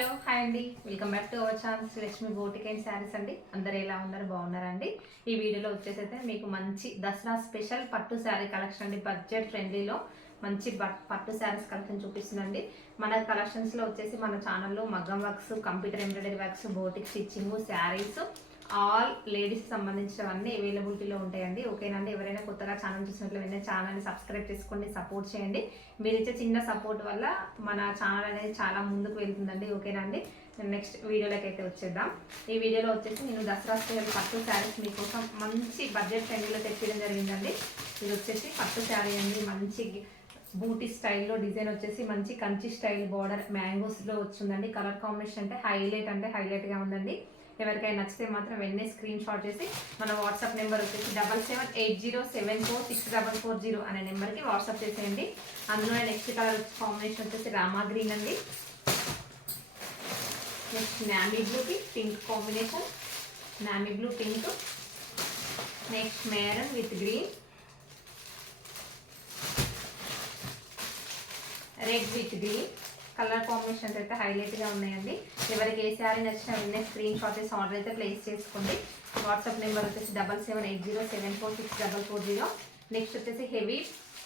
Hello hi అండి. Welcome back to our chance Lakshmi boutique and saris అండి. అందరు ఎలా ఉన్నారు? బాగున్నారండి? ఈ వీడియోలో వచ్చేసి అయితే మీకు మంచి దసరా స్పెషల్ పట్టు శారీ కలెక్షన్ అండి. బడ్జెట్ ఫ్రెండ్లీలో మంచి పట్టు శారీస్ కలెక్షన్ చూపిస్తుందండి. మన కలెక్షన్స్లో వచ్చేసి మన ఛానల్లో మగ్గం works computer embroidery works boutique stitching saris all ladies సంబంధించినవన్నీ అవైలబిలిటీలో ఉంటాయండి. ఓకేనండి ఎవరైనా కొత్తగా ఛానల్ చూసినట్లు వెంటనే ఛానల్ని సబ్స్క్రైబ్ చేసుకోండి సపోర్ట్ చేయండి. మీరు ఇచ్చే చిన్న సపోర్ట్ వల్ల మన ఛానల్ అనేది చాలా ముందుకు వెళ్తుందండి. ఓకేనండి నెక్స్ట్ వీడియోలోకి అయితే వచ్చేద్దాం. ఈ వీడియోలో వచ్చేసి నేను దసరా స్పెషల్ పట్టు శారీస్ మీకోసం మంచి బడ్జెట్ ఫ్రెండ్లీలో తెచ్చడం జరిగిందండి. ఇది వచ్చేసి పట్టు శారీ అండి. మంచి బూటీ స్టైల్లో డిజైన్ వచ్చేసి మంచి కంచి స్టైల్ బార్డర్ మ్యాంగోస్లో వచ్చిందండి. కలర్ కాంబినేషన్ అంటే హైలైట్ అంటే హైలైట్గా ఉందండి. ఎవరికైనా నచ్చితే మాత్రం వెంటనే స్క్రీన్ షాట్ చేసి మన వాట్సాప్ నెంబర్ వచ్చేసి double seven eight zero seven four six double four zero అనే నెంబర్కి వాట్సాప్ చేసేయండి. అందులో నెక్స్ట్ కలర్ కాంబినేషన్ వచ్చేసి రామా గ్రీన్ అండి. నెక్స్ట్ నామీ బ్లూకి pink combination నామీ blue pink next maroon with green red with green colour combinations అయితే హైలైట్గా ఉన్నాయండి. ఎవరికి ఏ శారీ నచ్చినా వెంటనే స్క్రీన్ షాట్ చేసి ఆర్డర్ అయితే ప్లేస్ చేసుకోండి. వాట్సాప్ నెంబర్ వచ్చేసి double seven eight zero seven four six double four zero next వచ్చేసి హెవీ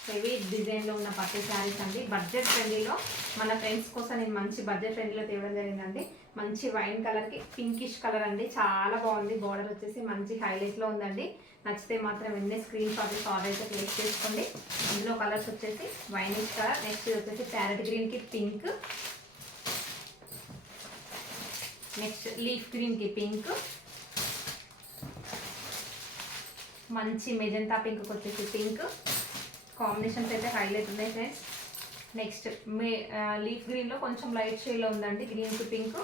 హెవీ డిజైన్లో ఉన్న పట్టు శారీస్ అండి. బడ్జెట్ ఫ్రెండ్లీలో మన ఫ్రెండ్స్ కోసం నేను మంచి బడ్జెట్ ఫ్రెండ్లీలో తేవడం జరిగిందండి. మంచి వైన్ కలర్కి పింకిష్ కలర్ అండి. చాలా బాగుంది. బార్డర్ వచ్చేసి మంచి హైలైట్లో ఉందండి. నచ్చితే మాత్రం ఎన్ని స్క్రీన్ షాట్ ఆర్డర్ అయితే ప్లేస్ చేసుకోండి. ఇందులో కలర్స్ వచ్చేసి వైనిష్ కలర్ నెక్స్ట్ ఇది వచ్చేసి ప్యారెట్ గ్రీన్కి పింక్. నెక్స్ట్ లీఫ్ గ్రీన్కి పింక్. మంచి మెజంతా పింక్ వచ్చేసి పింక్. కాంబినేషన్స్ అయితే హైలైట్ ఉన్నాయి ఫ్రెండ్స్. నెక్స్ట్ మే లీఫ్ గ్రీన్లో కొంచెం లైట్ షేడ్లో ఉందండి green to pink.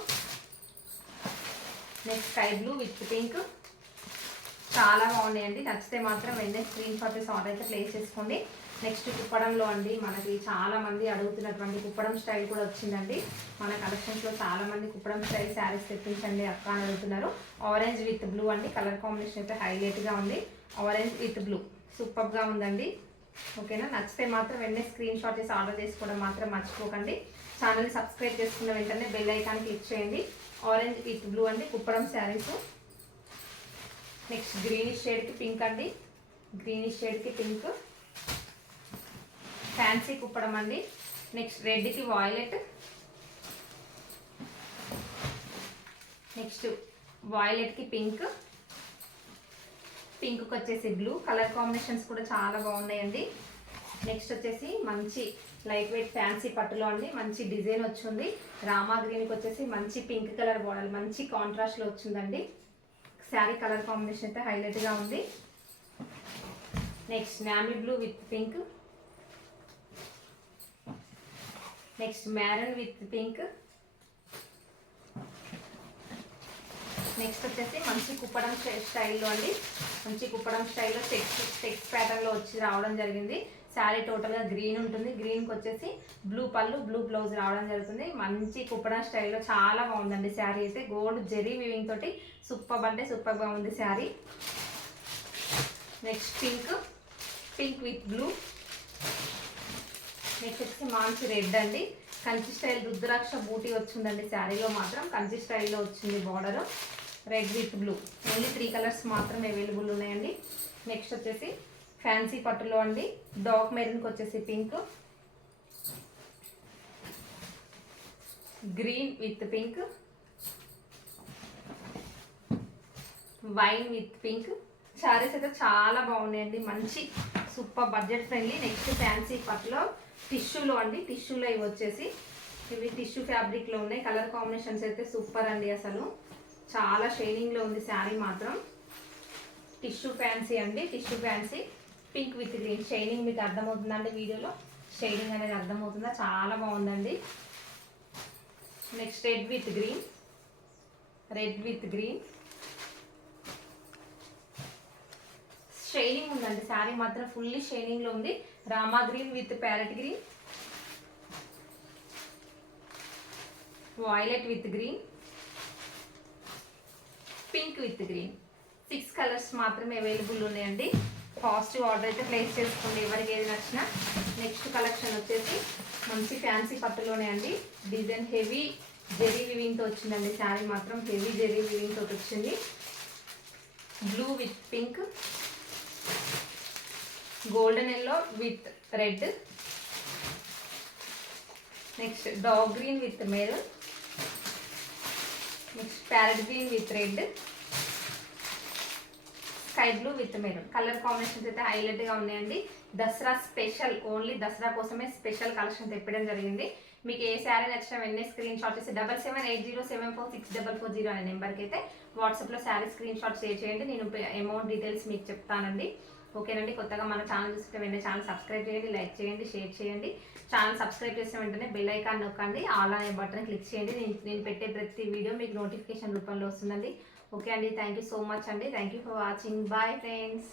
Next sky blue with pink. చాలా బాగున్నాయండి. నచ్చితే మాత్రం వెంటనే స్క్రీన్ షాట్ చేసి ఆర్డర్ అయితే ప్లేస్ చేసుకోండి. నెక్స్ట్ కుప్పడంలో అండి మనకి చాలామంది అడుగుతున్నటువంటి కుప్పడం స్టైల్ కూడా వచ్చిందండి. మన కలెక్షన్స్లో చాలా మంది కుప్పడం స్టైల్ శారీస్ తెప్పించండి అక్క అని అడుగుతున్నారు. ఆరెంజ్ విత్ బ్లూ అండి. కలర్ కాంబినేషన్ అయితే హైలైట్గా ఉంది. ఆరెంజ్ విత్ బ్లూ సూపర్గా ఉందండి. ఓకేనా? నచ్చితే మాత్రం వెంటనే స్క్రీన్ షాట్ చేసి ఆర్డర్ చేసుకోవడం మాత్రం మర్చిపోకండి. ఛానల్ సబ్స్క్రైబ్ చేసుకున్న వెంటనే బెల్ ఐకాన్ క్లిక్ చేయండి. ఆరెంజ్ విత్ బ్లూ అండి. కుప్పడం శారీస్. నెక్స్ట్ గ్రీనిష్ షేడ్కి పింక్ అండి. గ్రీనిష్ షేడ్కి పింక్ ఫ్యాన్సీ కుప్పడం అండి. నెక్స్ట్ రెడ్కి వాయిలెట్ నెక్స్ట్ వాయిలెట్కి పింక్ పింక్కి వచ్చేసి బ్లూ కలర్ కాంబినేషన్స్ కూడా చాలా బాగున్నాయండి. నెక్స్ట్ వచ్చేసి మంచి లైట్ వెయిట్ ఫ్యాన్సీ పట్టులో అండి. మంచి డిజైన్ వచ్చింది. రామా గ్రీన్కి వచ్చేసి మంచి పింక్ కలర్ బార్డర్ మంచి కాంట్రాస్ట్లో వచ్చిందండి. శారీ కలర్ కాంబినేషన్ అయితే హైలైట్గా ఉంది. Next నామీ blue with pink next maroon with pink next వచ్చేసి మంచి కుప్పడం స్టైల్లో అండి. మంచి కుప్పడం స్టైల్లో టెక్స్ టెక్స్ ప్యాటర్న్లో వచ్చి రావడం జరిగింది. శారీ టోటల్గా గ్రీన్ ఉంటుంది. గ్రీన్కి వచ్చేసి బ్లూ పళ్ళు బ్లూ బ్లౌజ్ రావడం జరుగుతుంది. మంచి కుప్పడం స్టైల్లో చాలా బాగుందండి శారీ అయితే. గోల్డ్ జెరీ వివింగ్ తోటి సూపర్ అంటే సూపర్గా ఉంది sari. Next pink pink with blue next వచ్చి మంచి రెడ్ అండి. కంచి స్టైల్ రుద్రాక్ష బూటీ వచ్చిందండి శారీలో మాత్రం. కంచి స్టైల్లో వచ్చింది border red with blue. Only three colours మాత్రం అవైలబుల్ ఉన్నాయండి. నెక్స్ట్ వచ్చేసి ఫ్యాన్సీ పట్టులో అండి. డార్క్ మెరూన్కి వచ్చేసి pink. Green with pink. Wine with pink. Saris అయితే చాలా బాగున్నాయండి. మంచి super budget friendly. Next fancy పట్టులో టిష్యూలో అండి. టిష్యూలో ఇవి వచ్చేసి ఇవి టిష్యూ ఫ్యాబ్రిక్లో ఉన్నాయి. కలర్ కాంబినేషన్స్ అయితే సూపర్ అండి అసలు. చాలా షైనింగ్లో ఉంది శారీ మాత్రం. టిష్యూ ఫ్యాన్సీ అండి tissue fancy pink with green shining మీకు అర్థమవుతుందండి వీడియోలో. షైనింగ్ అనేది అర్థమవుతుందా? చాలా బాగుందండి. Next red with green red with green shining ఉందండి శారీ మాత్రం ఫుల్లీ షైనింగ్లో ఉంది. Rama green with parrot green violet with green pink with green. Six colours మాత్రమే అవైలబుల్ ఉన్నాయండి. పాజిటివ్ ఆర్డర్ అయితే ప్లేస్ చేసుకోండి ఎవరికి ఏది నచ్చినా. నెక్స్ట్ కలెక్షన్ వచ్చేసి మంచి ఫ్యాన్సీ పట్టులోనే అండి. డిజైన్ హెవీ జెరీ వివింగ్తో వచ్చిందండి. శారీ మాత్రం హెవీ జెరీ వివింగ్తో వచ్చింది. Blue with pink golden yellow with red next dark green with maroon next parrot green with red. Sky blue with maroon. Colour combinations అయితే హైలైట్గా ఉన్నాయండి. దసరా స్పెషల్ ఓన్లీ దసరా కోసమే స్పెషల్ కలెక్షన్ తెప్పడం జరిగింది. మీకు ఏ శారీ నచ్చినా వెంటనే స్క్రీన్ షాట్ చేసి double seven eight zero seven four six double four zero అనే నెంబర్కి అయితే వాట్సాప్లో శారీ స్క్రీన్ షాట్ షేర్ చేయండి. నేను అమౌంట్ డీటెయిల్స్ మీకు చెప్తానండి. ఓకేనండి. కొత్తగా మన ఛానల్ చూస్తే వెంటనే ఛానల్ సబ్స్క్రైబ్ చేయండి లైక్ చేయండి షేర్ చేయండి. ఛానల్ సబ్స్క్రైబ్ చేసిన వెంటనే బెల్ ఐకాన్ నొక్కండి ఆల్ అనే బటన్ క్లిక్ చేయండి. నేను నేను పెట్టే ప్రతి వీడియో మీకు నోటిఫికేషన్ రూపంలో వస్తుందండి. ఓకే అండి. థ్యాంక్ యూ సో మచ్ అండి. Thank you for watching. Bye friends.